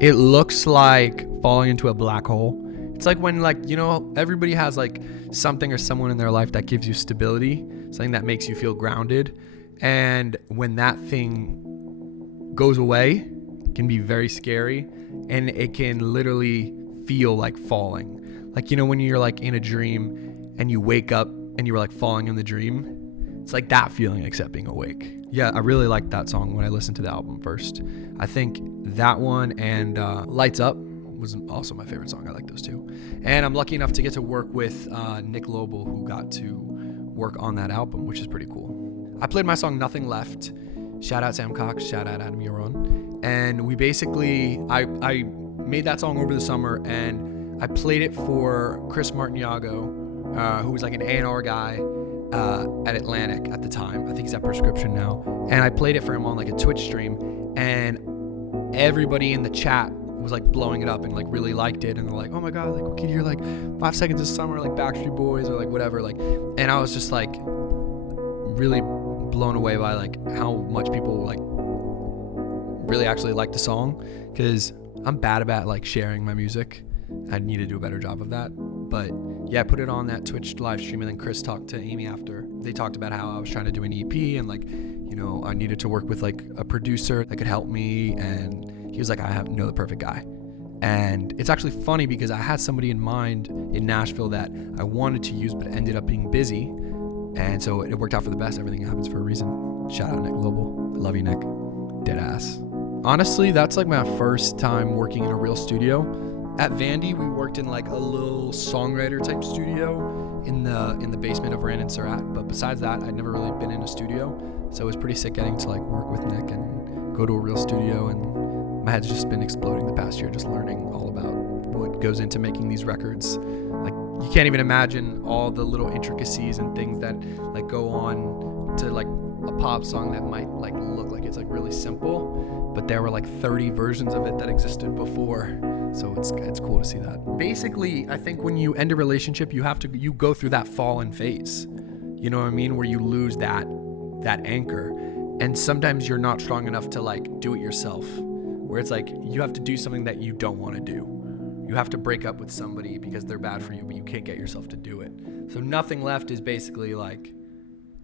It looks like falling into a black hole. It's like when, like, you know, everybody has like something or someone in their life that gives you stability, something that makes you feel grounded. And when that thing goes away, it can be very scary, and it can literally feel like falling. Like, you know, when you're like in a dream and you wake up and you were like falling in the dream, it's like that feeling except being awake. Yeah, I really liked that song when I listened to the album first. I think that one and Lights Up was also my favorite song. I like those two. And I'm lucky enough to get to work with Nick Lobel, who got to work on that album, which is pretty cool. I played my song Nothing Left. Shout out Sam Cox, shout out Adam Euron. And we basically, I made that song over the summer, and I played it for Chris Martiniago, who was like an A&R guy at Atlantic at the time. I think he's at Prescription now. And I played it for him on like a Twitch stream, and everybody in the chat was like blowing it up and like really liked it, and they're like, oh my god, like we could hear like 5 Seconds of Summer, like Backstreet Boys or like whatever, like. And I was just like really blown away by like how much people like really actually like the song, because I'm bad about like sharing my music. I need to do a better job of that. But yeah, I put it on that Twitch live stream, and then Chris talked to Amy after. They talked about how I was trying to do an EP, and like, you know, I needed to work with like a producer that could help me, and he was like, I know the perfect guy. And it's actually funny because I had somebody in mind in Nashville that I wanted to use but ended up being busy, and so it worked out for the best. Everything happens for a reason. Shout out Nick Lobel. I love you, Nick. Dead ass. Honestly, that's like my first time working in a real studio. At Vandy, we worked in like a little songwriter type studio in the basement of Rand and Surratt. But besides that, I'd never really been in a studio. So it was pretty sick getting to like work with Nick and go to a real studio. And my head's just been exploding the past year, just learning all about what goes into making these records. Like, you can't even imagine all the little intricacies and things that like go on to like a pop song that might like look like it's like really simple, but there were like 30 versions of it that existed before. So it's cool to see that. Basically, I think when you end a relationship, you go through that fallen phase. You know what I mean? Where you lose that anchor. And sometimes you're not strong enough to like do it yourself. Where it's like you have to do something that you don't want to do. You have to break up with somebody because they're bad for you, but you can't get yourself to do it. So Nothing Left is basically like,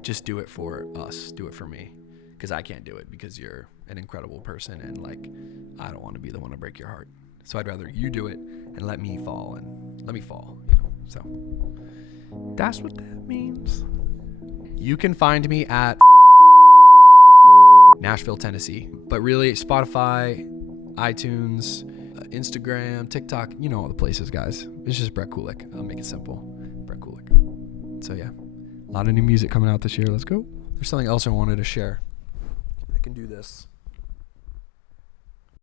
just do it for us, do it for me, because I can't do it because you're an incredible person, and like I don't want to be the one to break your heart. So I'd rather you do it and let me fall, you know. So that's what that means. You can find me at Nashville, Tennessee, but really Spotify, iTunes, Instagram, TikTok, you know all the places, guys. It's just Brett Koolik. I'll make it simple. Brett Koolik. So yeah, a lot of new music coming out this year. Let's go. There's something else I wanted to share. I can do this.